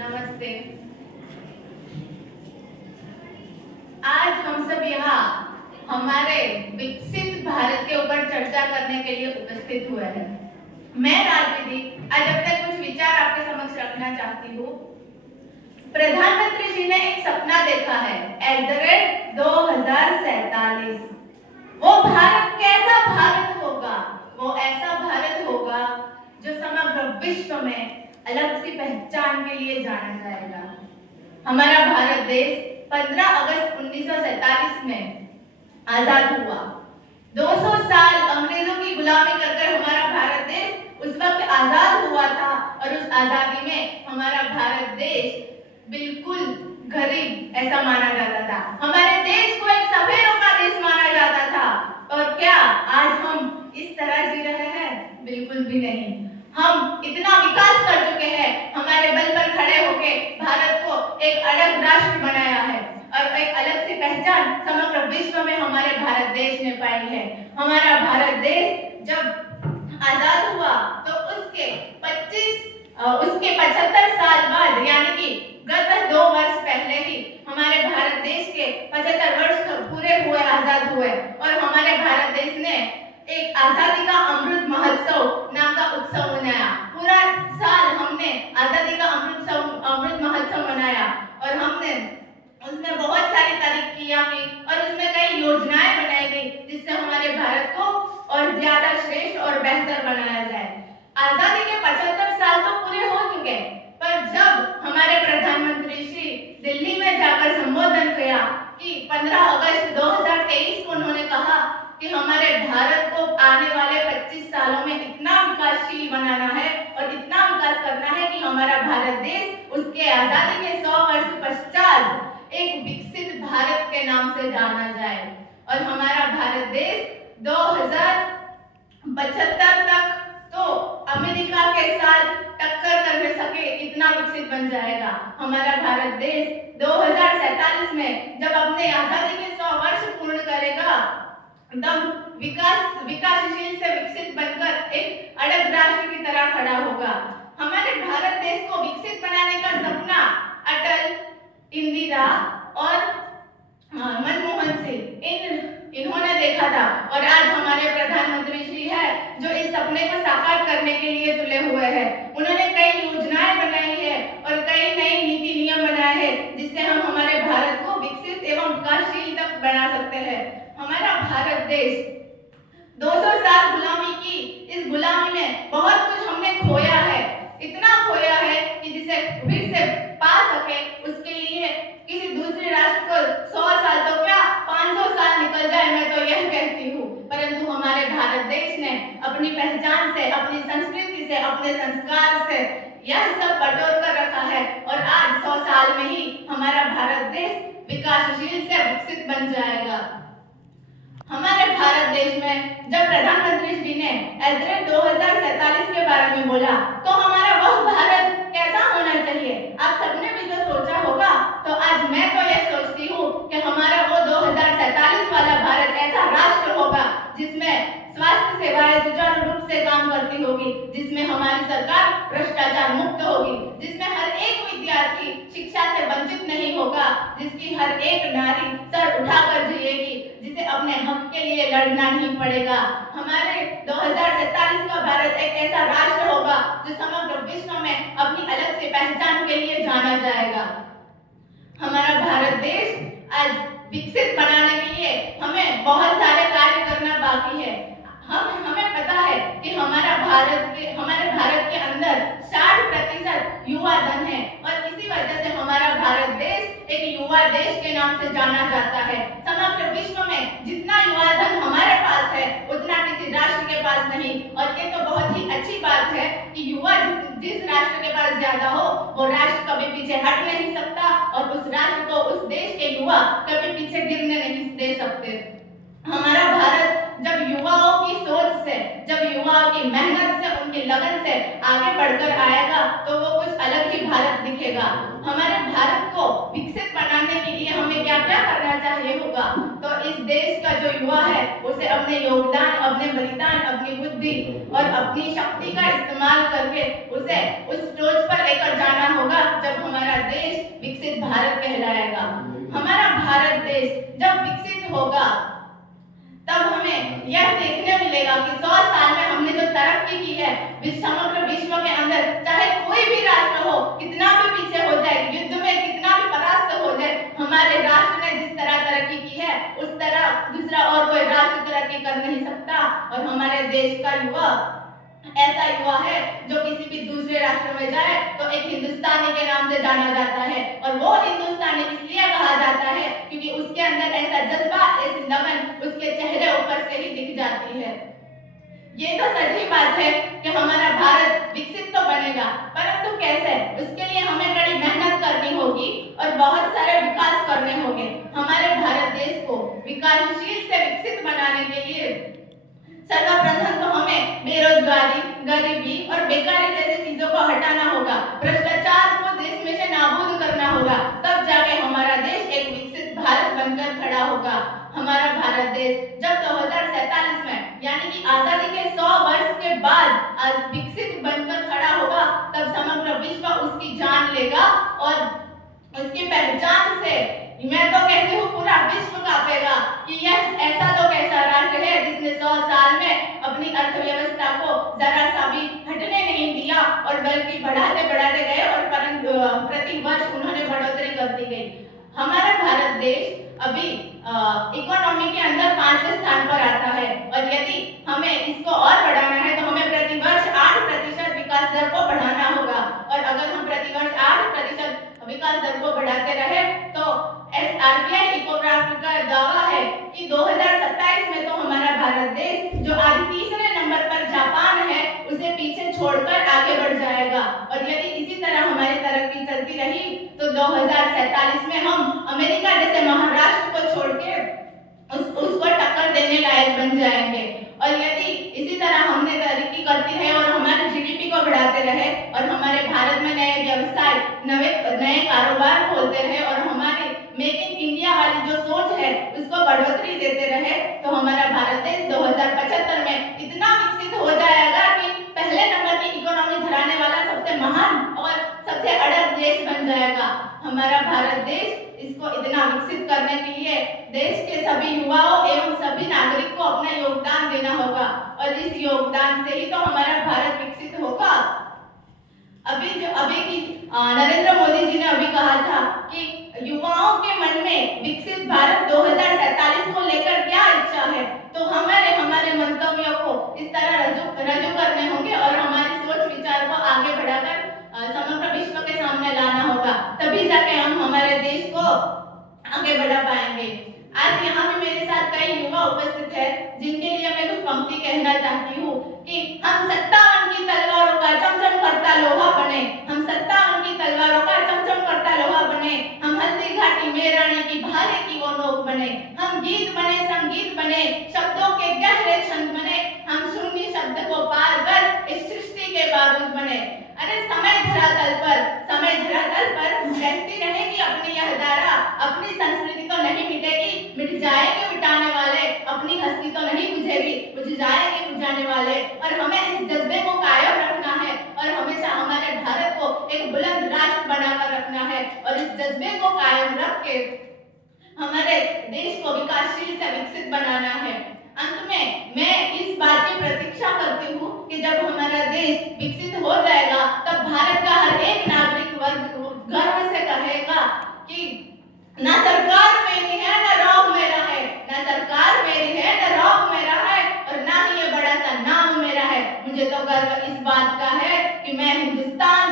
नमस्ते। आज हम सब यहाँ हमारे विकसित भारत के ऊपर चर्चा करने के लिए उपस्थित हुए हैं। मैं राजविधि आज अपने कुछ विचार आपके समक्ष रखना चाहती हूँ। प्रधानमंत्री जी ने एक सपना देखा है @ 2047। वो भारत कैसा भारत होगा? वो ऐसा भारत होगा जो समग्र विश्व में अलग सी पहचान के लिए जाना जाएगा। हमारा भारत देश 15 अगस्त 1947 में आजाद हुआ। 200 साल अंग्रेजों की गुलामी कर हमारा भारत देश उस वक्त आजाद हुआ था और उस आजादी में हमारा भारत देश बिल्कुल गरीब ऐसा माना जाता था। हमारे देश को एक सफेदों का देश माना जाता था। और क्या आज हम इस तरह जी रहे हैं? बिल्कुल भी नहीं। हम इतना विकास कर चुके हैं, हमारे बल पर खड़े होके भारत को एक अलग राष्ट्र बनाया है और एक अलग सी पहचान समग्र विश्व में हमारे भारत देश ने पाई है। हमारा भारत देश जब आजाद हुआ तो उसके 75 साल बाद यानी कि गत 2 वर्ष पहले ही हमारे भारत देश के 75 वर्ष पूरे हुए, आजाद हुए और हमारे भारत देश ने एक आजादी का अमृत महोत्सव नाम का उत्सव मनाया। पूरा साल हमने आजादी का अमृत महोत्सव मनाया और हमने उसमें बहुत सारी तरक्कियां की और उसमें कई योजनाएं बनाई गई जिससे हमारे भारत को और ज्यादा श्रेष्ठ और बेहतर बनाया जाए। आजादी के 75 साल तो पूरे हो चुके, पर जब हमारे प्रधानमंत्री श्री दिल्ली में जाकर संबोधन किया कि 15 अगस्त 2023 को उन्होंने कहा कि हमारे भारत को आने वाले 25 सालों में इतना विकासशील बनाना है और इतना विकास करना है कि हमारा भारत देश उसके आजादी के 100 वर्ष पश्चात एक विकसित भारत के नाम से जाना जाए और हमारा भारत देश 2075 तक तो अमेरिका के साथ टक्कर कर सके इतना विकसित बन जाएगा। हमारा भारत देश 2047 में जब अपने आजादी के 100 वर्ष पूर्ण करेगा तब विकासशील से विकसित बनकर एक अलग राष्ट्र की तरह खड़ा होगा। हमारे भारत देश को विकसित बनाने का सपना अटल, इंदिरा और मनमोहन सिंह इन्होंने देखा था और आज हमारे प्रधानमंत्री श्री है जो इस सपने को साकार करने के लिए तुले हुए हैं। उन्होंने कई योजनाएं बनाई है और कई नई नीति नियम बनाए हैं जिससे हम हमारे भारत को विकसित एवं विकासशील तक बना सकते हैं। हमारा भारत देश 200 साल गुलामी की, इस गुलामी में बहुत कुछ हमने खोया है, इतना खोया है कि जिसे फिर से पा सके उसके लिए किसी दूसरे राष्ट्र को 100 साल तो क्या 500 साल निकल जाए, मैं तो यह कहती हूँ। परंतु हमारे भारत देश ने अपनी पहचान से, अपनी संस्कृति से, अपने संस्कार से यह सब बटोर कर रखा है और आज 100 साल में ही हमारा भारत देश विकासशील से विकसित बन जाएगा। हमारे भारत देश में जब प्रधानमंत्री जी ने @ 2047 के बारे में बोला तो हमारा वह भारत कैसा होना चाहिए आप सबने भी तो सोचा होगा। तो आज मैं तो यह सोचती हूँ कि हमारा वो 2047 वाला भारत ऐसा राष्ट्र होगा जिसमें स्वास्थ्य सेवाएं सुचारू रूप से काम करती होगी, जिसमें हमारी सरकार भ्रष्टाचार मुक्त होगी, जिसमें हर एक विद्यार्थी शिक्षा से वंचित नहीं होगा, जिसकी हर एक नारी सर उठाकर जिएगी, जिसे अपने हक के लिए लड़ना नहीं पड़ेगा। हमारे 2047 का भारत एक ऐसा राष्ट्र होगा जो समग्र विश्व में अपनी अलग से पहचान के लिए जाना जाएगा। हमारा भारत देश आज विकसित बनाने के लिए हमें बहुत सारे कार्य करना बाकी है। हमें पता है कि हमारे भारत के अंदर 60% युवा धन है और इसी वजह से हमारा भारत देश एक युवा देश के नाम से जाना जाता है। समग्र विश्व में जितना युवा धन हमारे पास है उतना किसी राष्ट्र के पास नहीं और ये तो बहुत ही अच्छी बात है कि युवा जिस राष्ट्र के पास ज्यादा हो वो राष्ट्र कभी पीछे हट नहीं सकता और उस राष्ट्र को, उस देश के युवा कभी पीछे गिरने नहीं दे सकते। हमारा भारत जब युवाओं की सोच से, जब युवाओं की मेहनत से, उनकी लगन से आगे बढ़कर आएगा तो वो कुछ अलग ही भारत दिखेगा। हमारे भारत को विकसित बनाने के लिए हमें क्या क्या करना चाहिए होगा? तो इस देश का जो युवा है उसे अपने योगदान, अपने बलिदान, अपनी बुद्धि और अपनी शक्ति का इस्तेमाल करके उसे उस सोच पर लेकर जाना होगा जब हमारे और हमारे देश का युवा ऐसा युवा है जो किसी भी दूसरे राष्ट्र में जाए तो एक हिंदुस्तानी के नाम से जाना जाता है, और वो हिंदुस्तानी इसलिए कहा जाता है क्योंकि उसके अंदर ऐसा जज्बा, ऐसी लगन उसके चेहरे ऊपर से ही दिख जाती है। ये तो सही बात है कि हमारा भारत विकसित तो बनेगा, परंतु कैसे? उसके लिए हमें कड़ी मेहनत करनी होगी और बहुत सारे विकास करने होंगे। हमारे भारत देश को विकासशील से विकसित बनाने के लिए सर्वप्रथम तो हमें बेरोजगारी, गरीबी और बेकारी जैसी चीजों को हटाना होगा, भ्रष्टाचार को देश में से नाबूद करना होगा, तब जाके हमारा देश एक विकसित भारत बनकर खड़ा होगा। हमारा भारत देश जब 2047 में यानी कि आजादी के 100 वर्ष के बाद आज विकसित बनकर खड़ा होगा, तब समग्र विश्व उसकी जान लेगा और उसकी पहचान से मैं तो कहती हूँ पूरा विश्व कांपेगा कि यह ऐसा तो कैसा राष्ट्र है जिसने 100 साल में अपनी अर्थव्यवस्था को जरा सा भी हटने नहीं दिया और बल्कि बढ़ाते बढ़ाते गए और प्रति वर्ष उन्होंने बढ़ोतरी करती गई। हमारा भारत देश अभी इकोनॉमी के अंदर 5वें स्थान पर आता है, और यदि हमें इसको और बढ़ाना है तो हमें प्रति वर्ष 8% विकास दर को बढ़ाना होगा, और अगर हम प्रति वर्ष 8% विकास दर को बढ़ाते रहे तो आरबीआई इकोग्राफ का दावा है कि 2027 में तो हमारा भारत देश जो आज तीसरे नंबर पर जापान है उसे पीछे छोड़कर आगे बढ़ जाएगा, और यदि इसी तरह हमारी तरक्की चलती रही तो 2047 में हम अमेरिका जैसे महाराष्ट्र को छोड़ के उसको टक्कर देने लायक बन जाएंगे। और यदि इसी तरह हमने तरक्की करती रहे और हमारे जीडीपी को बढ़ाते रहे और हमारे भारत में नए व्यवसाय, नए कारोबार खोलते रहे और हमारे मेक इन इंडिया वाली जो सोच है उसको बढ़ोतरी देते रहे, तो हमारा भारत देश 2075 में इतना विकसित हो जाएगा कि पहले नंबर की इकोनॉमी धराने वाला सबसे महान और सबसे अड़ग देश बन जाएगा। हमारा भारत देश इसको इतना विकसित करने के लिए देश के सभी युवाओं एवं सभी नागरिक को अपना योगदान देना होगा, और इस योगदान से ही तो हमारा भारत विकसित होगा। अभी की नरेंद्र मोदी जी ने अभी कहा था कि युवाओं के मन में विकसित भारत 2047 को लेकर क्या इच्छा है, तो हमारे मंतव्यों को इस तरह रजू करने होंगे और हमारी सोच विचार को आगे बढ़ाकर समग्र विश्व के सामने लाना होगा, तभी जाके हम हमारे देश को आगे बढ़ा पाएंगे। आज यहाँ भी मेरे साथ कई युवा उपस्थित है जिनके लिए मैं कुछ पंक्ति कहना चाहती हूँ कि हम 57 की तलवारों का चमचम करता लोहा बने, हम 57 की तलवारों का चमचम करता लोहा बने, हम हल्दी घाटी में रानी की भाले की वो नोक बने, हम गीत बने, संगीत बने, शब्दों के गहरे छंद बने, हम शून्य शब्द को पार कर इस सृष्टि के बारूद बने। अरे समय धरातल पर बहती रहेगी अपनी यह धारा, अपनी संस्कृति तो नहीं मिटेगी, मिट जाएंगे मिटाने वाले, अपनी हस्ती तो नहीं बुझेगी, बुझ जाएंगे बुझाने वाले, और हमें इस जज्बे को कायम रखना है और हमेशा हमारे भारत को एक बुलंद राष्ट्र बनाकर रखना है, और इस जज्बे को कायम रख के हमारे देश को विकासशील से विकसित बनाना है। अंत में मैं इस बात की प्रतीक्षा करती हूँ कि जब हमारा देश विकसित हो जाएगा तब भारत का हर एक नागरिक वर्ग गर्व से कहेगा कि ना सरकार मेरी है ना रौब मेरा है, ना सरकार मेरी है ना रौब मेरा है, और ना ही ये बड़ा सा नाम मेरा है। मुझे तो गर्व इस बात का है कि मैं हिंदुस्तान